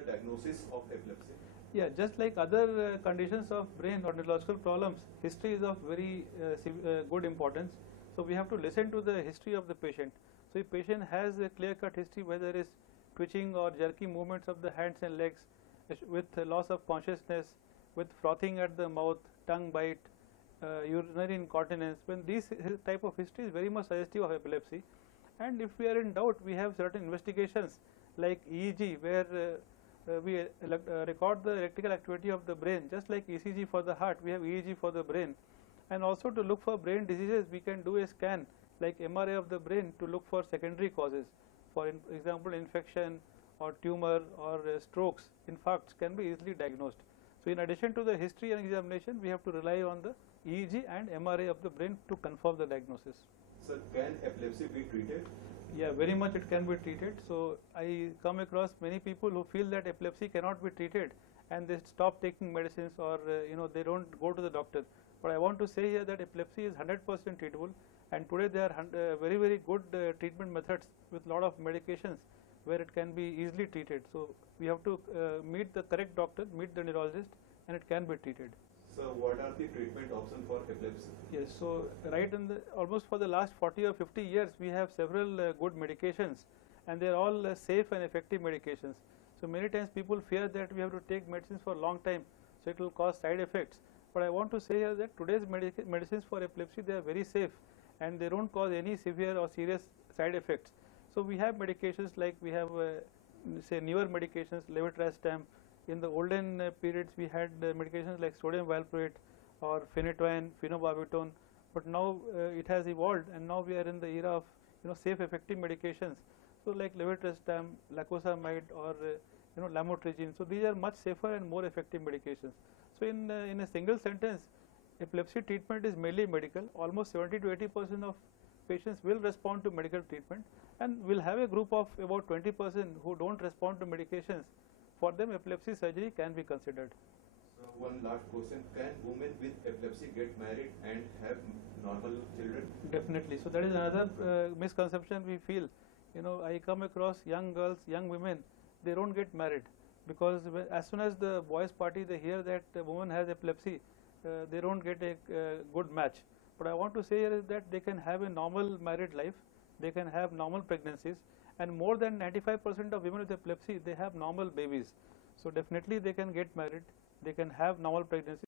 the diagnosis of epilepsy? Yeah, just like other conditions of brain or neurological problems, history is of very good importance. So we have to listen to the history of the patient. So if patient has a clear-cut history, whether it's twitching or jerky movements of the hands and legs, with loss of consciousness, with frothing at the mouth, tongue bite, urinary incontinence, when these type of history is very much suggestive of epilepsy. And if we are in doubt, we have certain investigations like EEG, where we record the electrical activity of the brain, just like ECG for the heart, we have EEG for the brain. And also to look for brain diseases, we can do a scan like MRI of the brain to look for secondary causes. For example, infection or tumor or strokes, infarcts can be easily diagnosed. So in addition to the history and examination, we have to rely on the EEG and MRI of the brain to confirm the diagnosis. Sir, can epilepsy be treated? Yeah, very much it can be treated. So I come across many people who feel that epilepsy cannot be treated and they stop taking medicines, or they don't go to the doctor. But I want to say here that epilepsy is 100% treatable, and today there are very, very good treatment methods with lot of medications where it can be easily treated. So we have to meet the correct doctor, meet the neurologist, and it can be treated. So what are the treatment options for epilepsy? Yes, so right in almost for the last 40 or 50 years, we have several good medications, and they are all safe and effective medications. So many times people fear that we have to take medicines for a long time, so it will cause side effects. But I want to say here that today's medicines for epilepsy, they are very safe and they don't cause any severe or serious side effects. So we have medications like we have say newer medications, levetiracetam. In the olden periods, we had medications like sodium valproate or phenytoin, phenobarbital. But now it has evolved, and now we are in the era of safe, effective medications. So like levetiracetam, lacosamide, or lamotrigine. So these are much safer and more effective medications. So in a single sentence, epilepsy treatment is mainly medical. Almost 70 to 80% of patients will respond to medical treatment, and we'll have a group of about 20% who don't respond to medications. For them, epilepsy surgery can be considered. So one last question: can women with epilepsy get married and have normal children? Definitely. So that is another misconception we feel. I come across young girls, young women, they don't get married because as soon as the boys' party they hear that a woman has epilepsy, they don't get a good match. But I want to say here is that they can have a normal married life, they can have normal pregnancies, and more than 95% of women with epilepsy, they have normal babies. So definitely they can get married, they can have normal pregnancies.